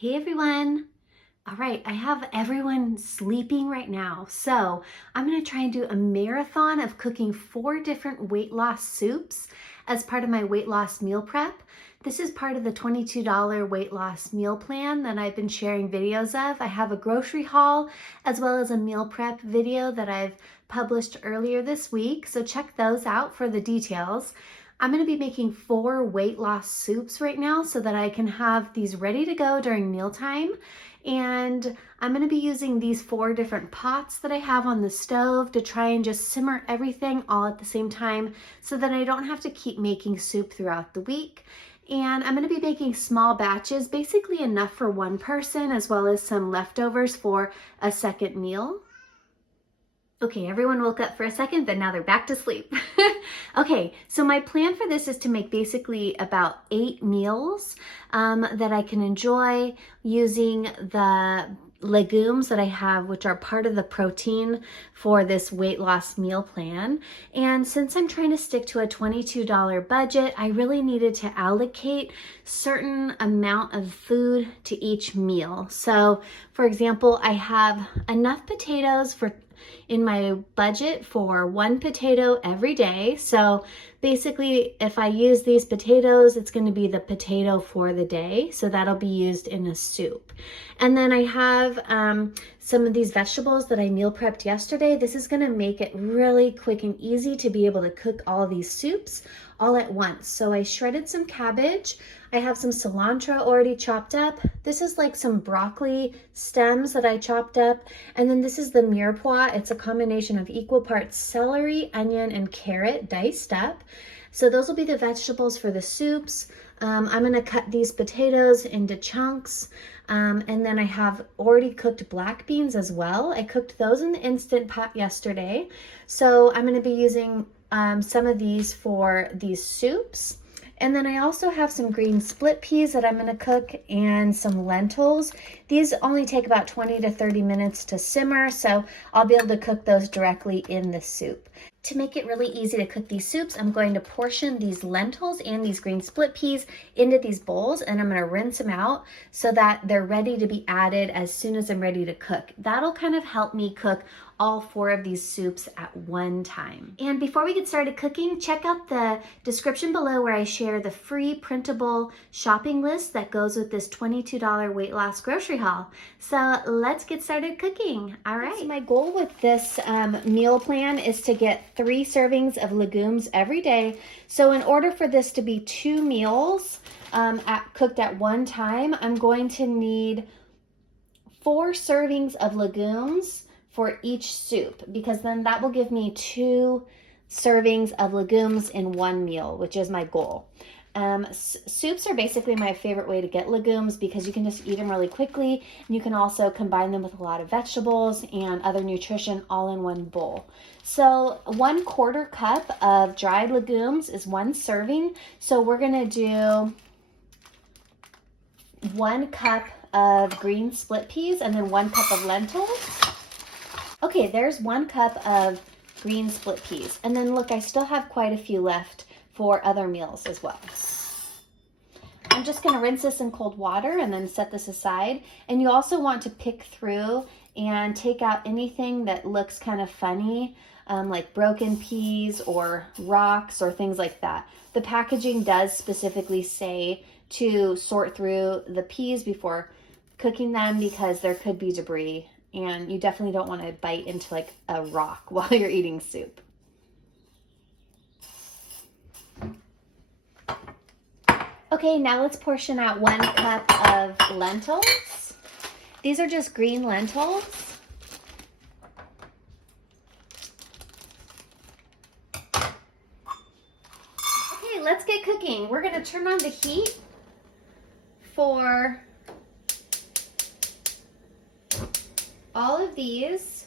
Hey everyone. All right, I have everyone sleeping right now. So I'm gonna try and do a marathon of cooking 4 different weight loss soups as part of my weight loss meal prep. This is part of the $22 weight loss meal plan that I've been sharing videos of. I have a grocery haul as well as a meal prep video that I've published earlier this week. So check those out for the details. I'm going to be making 4 weight loss soups right now so that I can have these ready to go during mealtime. And I'm going to be using these 4 different pots that I have on the stove to try and just simmer everything all at the same time so that I don't have to keep making soup throughout the week. And I'm going to be making small batches, basically enough for one person as well as some leftovers for a second meal. Okay, everyone woke up for a second, but now they're back to sleep. Okay, so my plan for this is to make basically about 8 meals that I can enjoy using the legumes that I have, which are part of the protein for this weight loss meal plan. And since I'm trying to stick to a $22 budget, I really needed to allocate certain amount of food to each meal. So for example, I have enough potatoes in my budget for 1 potato every day. So basically, if I use these potatoes, it's going to be the potato for the day. So that'll be used in a soup. And then I have some of these vegetables that I meal prepped yesterday. This is going to make it really quick and easy to be able to cook all of these soups all at once. So I shredded some cabbage. I have some cilantro already chopped up. This is like some broccoli stems that I chopped up. And then this is the Mirepoix. It's a combination of equal parts celery, onion, and carrot diced up. So those will be the vegetables for the soups. I'm gonna cut these potatoes into chunks. And then I have already cooked black beans as well. I cooked those in the Instant Pot yesterday. So I'm gonna be using some of these for these soups. And then I also have some green split peas that I'm going to cook and some lentils. These only take about 20 to 30 minutes to simmer, so I'll be able to cook those directly in the soup. To make it really easy to cook these soups, I'm going to portion these lentils and these green split peas into these bowls, and I'm going to rinse them out so that they're ready to be added as soon as I'm ready to cook. That'll kind of help me cook all 4 of these soups at one time. And before we get started cooking, check out the description below where I share the free printable shopping list that goes with this $22 weight loss grocery haul. So let's get started cooking. All right. So my goal with this meal plan is to get 3 servings of legumes every day. So in order for this to be 2 meals cooked at one time, I'm going to need 4 servings of legumes for each soup, because then that will give me 2 servings of legumes in one meal, which is my goal. Soups are basically my favorite way to get legumes because you can just eat them really quickly, and you can also combine them with a lot of vegetables and other nutrition all in one bowl. So 1/4 cup of dried legumes is 1 serving. So we're gonna do 1 cup of green split peas and then 1 cup of lentils. Okay, there's 1 cup of green split peas. And then look, I still have quite a few left for other meals as well. I'm just gonna rinse this in cold water and then set this aside. And you also want to pick through and take out anything that looks kind of funny, like broken peas or rocks or things like that. The packaging does specifically say to sort through the peas before cooking them because there could be debris. And you definitely don't want to bite into like a rock while you're eating soup. Okay, now let's portion out 1 cup of lentils. These are just green lentils. Okay, let's get cooking. We're going to turn on the heat for all of these.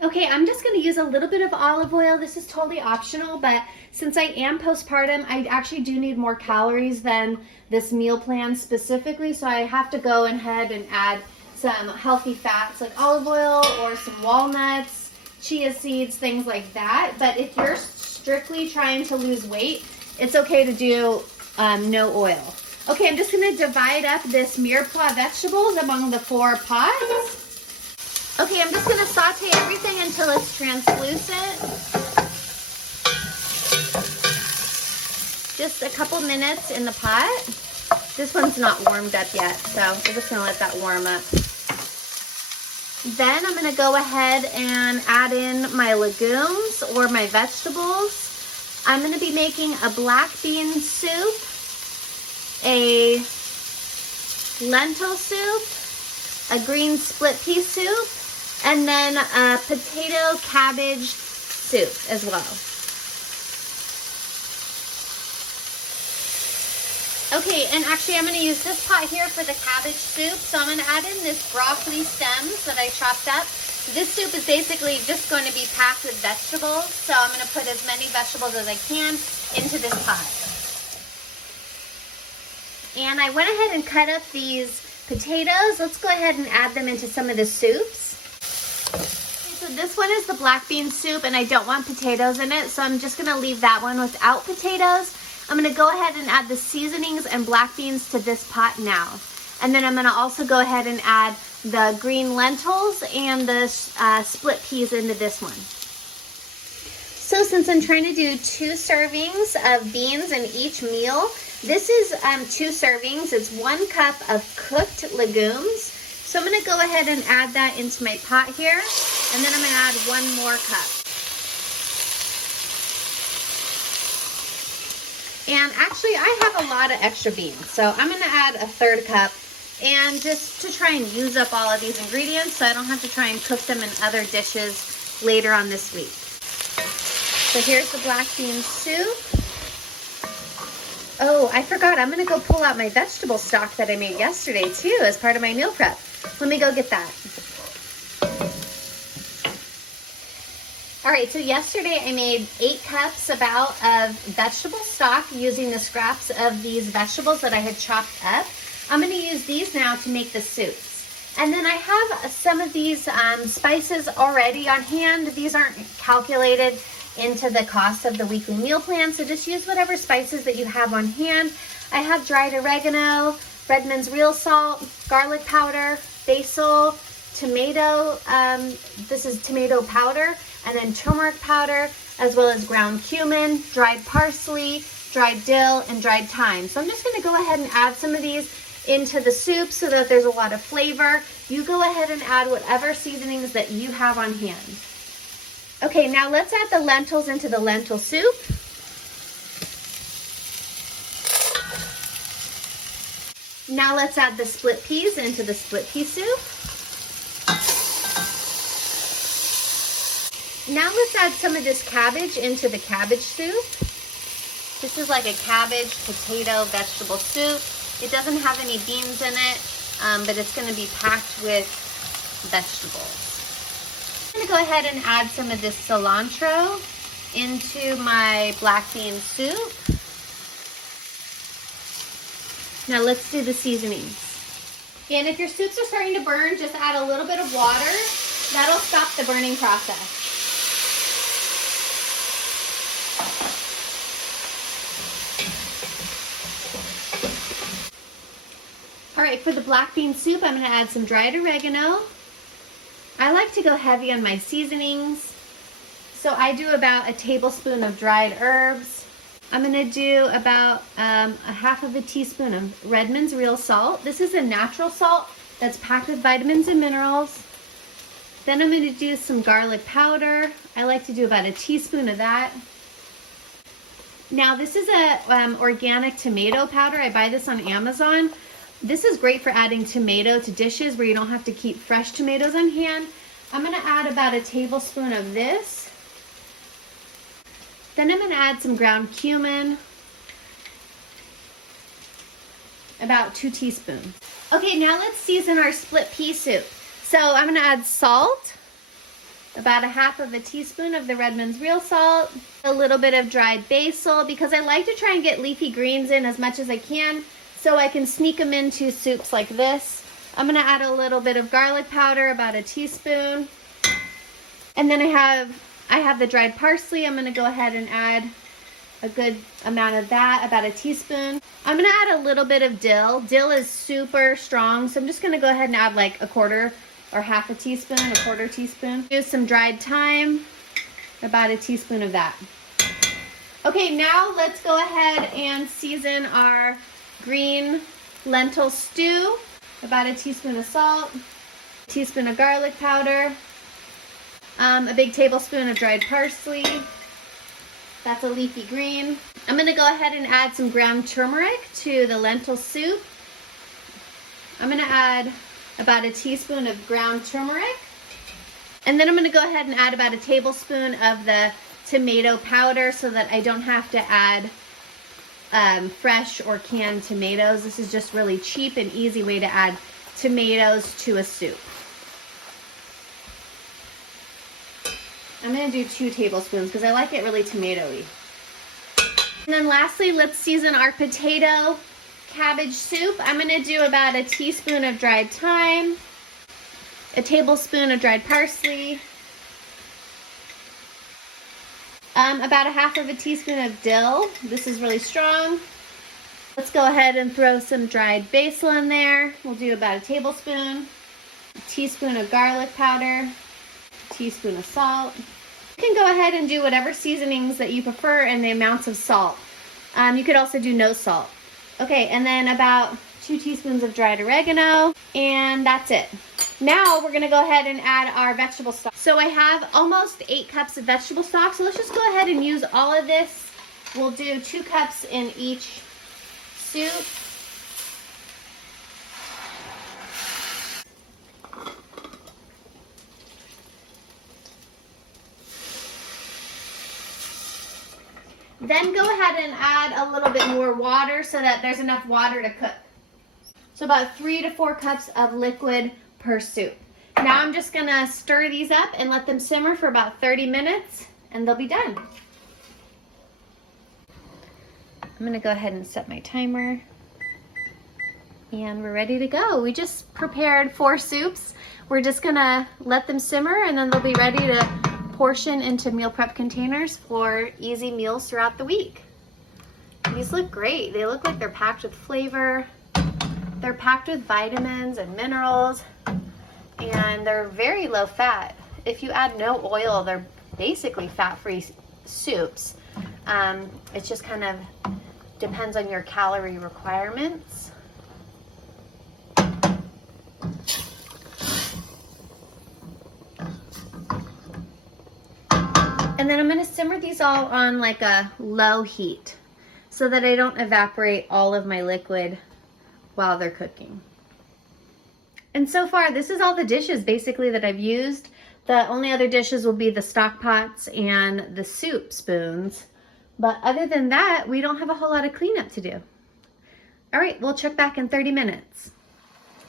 Okay, I'm just going to use a little bit of olive oil. This is totally optional, but since I am postpartum, I actually do need more calories than this meal plan specifically, so I have to go ahead and add some healthy fats like olive oil or some walnuts, chia seeds, things like that. But if you're strictly trying to lose weight, it's okay to do no oil. Okay, I'm just gonna divide up this Mirepoix vegetables among the 4 pots. Okay, I'm just gonna saute everything until it's translucent. Just a couple minutes in the pot. This one's not warmed up yet, so we're just gonna let that warm up. Then I'm gonna go ahead and add in my legumes or my vegetables. I'm gonna be making a black bean soup, a lentil soup, a green split pea soup, and then a potato cabbage soup as well. Okay, and actually I'm gonna use this pot here for the cabbage soup. So I'm gonna add in this broccoli stems that I chopped up. This soup is basically just going to be packed with vegetables. So I'm gonna put as many vegetables as I can into this pot. And I went ahead and cut up these potatoes. Let's go ahead and add them into some of the soups. Okay, so this one is the black bean soup and I don't want potatoes in it. So I'm just gonna leave that one without potatoes. I'm gonna go ahead and add the seasonings and black beans to this pot now. And then I'm gonna also go ahead and add the green lentils and the split peas into this one. So since I'm trying to do 2 servings of beans in each meal, this is 2 servings. It's 1 cup of cooked legumes. So I'm gonna go ahead and add that into my pot here. And then I'm gonna add 1 more cup. And actually I have a lot of extra beans, so I'm gonna add a 1/3 cup, and just to try and use up all of these ingredients so I don't have to try and cook them in other dishes later on this week. So here's the black bean soup. Oh, I forgot, I'm gonna go pull out my vegetable stock that I made yesterday too as part of my meal prep. Let me go get that. All right, so yesterday I made 8 cups about of vegetable stock using the scraps of these vegetables that I had chopped up. I'm gonna use these now to make the soups. And then I have some of these spices already on hand. These aren't calculated into the cost of the weekly meal plan, so just use whatever spices that you have on hand. I have dried oregano, Redmond's real salt, garlic powder, basil, tomato, this is tomato powder, and then turmeric powder, as well as ground cumin, dried parsley, dried dill, and dried thyme. So I'm just gonna go ahead and add some of these into the soup so that there's a lot of flavor. You go ahead and add whatever seasonings that you have on hand. Okay, now let's add the lentils into the lentil soup. Now let's add the split peas into the split pea soup. Now let's add some of this cabbage into the cabbage soup. This is like a cabbage, potato, vegetable soup. It doesn't have any beans in it, but it's gonna be packed with vegetables. I'm gonna go ahead and add some of this cilantro into my black bean soup. Now let's do the seasonings. And if your soups are starting to burn, just add a little bit of water. That'll stop the burning process. All right, for the black bean soup, I'm gonna add some dried oregano. I like to go heavy on my seasonings. So I do about a tablespoon of dried herbs. I'm gonna do about a 1/2 teaspoon of Redmond's real salt. This is a natural salt that's packed with vitamins and minerals. Then I'm gonna do some garlic powder. I like to do about a teaspoon of that. Now this is a organic tomato powder. I buy this on Amazon. This is great for adding tomato to dishes where you don't have to keep fresh tomatoes on hand. I'm gonna add about a tablespoon of this. Then I'm gonna add some ground cumin, about 2 teaspoons. Okay, now let's season our split pea soup. So I'm gonna add salt, about a 1/2 teaspoon of the Redmond's real salt, a little bit of dried basil, because I like to try and get leafy greens in as much as I can, so I can sneak them into soups like this. I'm gonna add a little bit of garlic powder, about a teaspoon. And then I have the dried parsley. I'm gonna go ahead and add a good amount of that, about a teaspoon. I'm gonna add a little bit of dill. Dill is super strong, so I'm just gonna go ahead and add like a quarter or half a teaspoon, a quarter teaspoon. Do some dried thyme, about a teaspoon of that. Okay, now let's go ahead and season our green lentil stew. About a teaspoon of salt, a teaspoon of garlic powder, a big tablespoon of dried parsley. That's a leafy green. I'm gonna go ahead and add some ground turmeric to the lentil soup. I'm gonna add about a teaspoon of ground turmeric. And then I'm gonna go ahead and add about a tablespoon of the tomato powder so that I don't have to add fresh or canned tomatoes. This is just really cheap and easy way to add tomatoes to a soup. I'm gonna do 2 tablespoons because I like it really tomatoey. And then lastly, let's season our potato cabbage soup. I'm gonna do about a teaspoon of dried thyme, a tablespoon of dried parsley, about a half of a teaspoon of dill. This is really strong. Let's go ahead and throw some dried basil in there. We'll do about a tablespoon, a teaspoon of garlic powder, a teaspoon of salt. You can go ahead and do whatever seasonings that you prefer and the amounts of salt. You could also do no salt. Okay, and then about 2 teaspoons of dried oregano, and that's it. Now we're gonna go ahead and add our vegetable stock. So I have almost 8 cups of vegetable stock, so let's just go ahead and use all of this. We'll do 2 cups in each soup. Then go ahead and add a little bit more water so that there's enough water to cook. So about 3 to 4 cups of liquid per soup. Now I'm just gonna stir these up and let them simmer for about 30 minutes and they'll be done. I'm gonna go ahead and set my timer and we're ready to go. We just prepared 4 soups. We're just gonna let them simmer and then they'll be ready to portion into meal prep containers for easy meals throughout the week. These look great. They look like they're packed with flavor. They're packed with vitamins and minerals, and they're very low fat. If you add no oil, they're basically fat-free soups. It just kind of depends on your calorie requirements. And then I'm gonna simmer these all on like a low heat so that I don't evaporate all of my liquid while they're cooking. And so far, this is all the dishes basically that I've used. The only other dishes will be the stock pots and the soup spoons. But other than that, we don't have a whole lot of cleanup to do. All right, we'll check back in 30 minutes.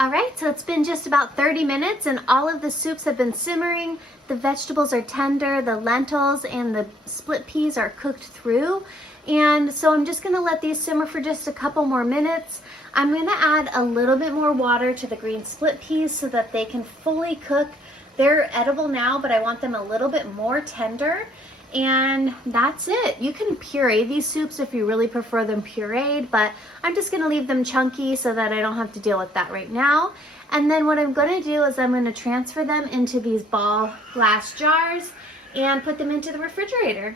All right, so it's been just about 30 minutes and all of the soups have been simmering. The vegetables are tender, the lentils and the split peas are cooked through. And so I'm just gonna let these simmer for just a couple more minutes. I'm gonna add a little bit more water to the green split peas so that they can fully cook. They're edible now, but I want them a little bit more tender. And that's it. You can puree these soups if you really prefer them pureed, but I'm just gonna leave them chunky so that I don't have to deal with that right now. And then what I'm gonna do is I'm gonna transfer them into these ball glass jars and put them into the refrigerator.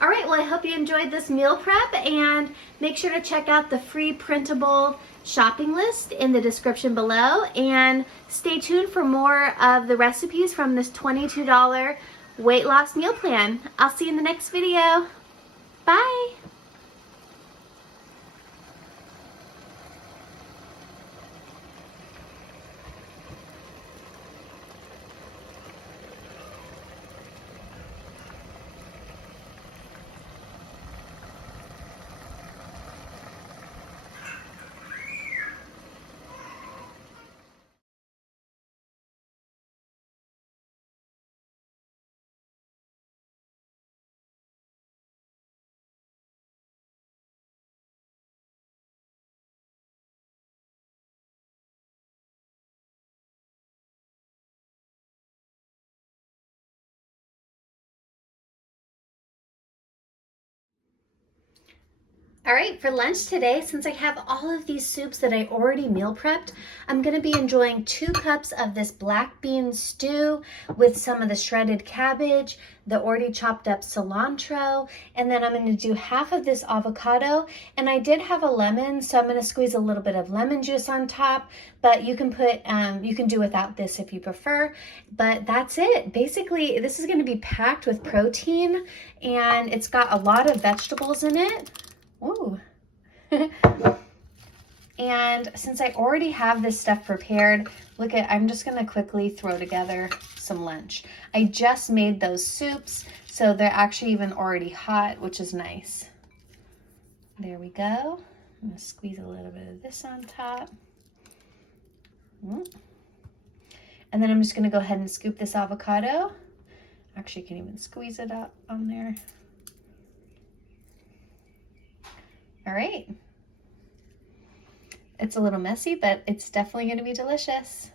All right, well, I hope you enjoyed this meal prep and make sure to check out the free printable shopping list in the description below and stay tuned for more of the recipes from this $22 weight loss meal plan. I'll see you in the next video. Bye. All right, for lunch today, since I have all of these soups that I already meal prepped, I'm gonna be enjoying 2 cups of this black bean stew with some of the shredded cabbage, the already chopped up cilantro, and then I'm gonna do half of this avocado. And I did have a lemon, so I'm gonna squeeze a little bit of lemon juice on top, but you can put, you can do without this if you prefer. But that's it. Basically, this is gonna be packed with protein, and it's got a lot of vegetables in it. Ooh. And since I already have this stuff prepared, look at, I'm just gonna quickly throw together some lunch. I just made those soups, so they're actually even already hot, which is nice. There we go. I'm gonna squeeze a little bit of this on top. And then I'm just gonna go ahead and scoop this avocado. Actually, you can even squeeze it up on there. All right. It's a little messy, but it's definitely going to be delicious.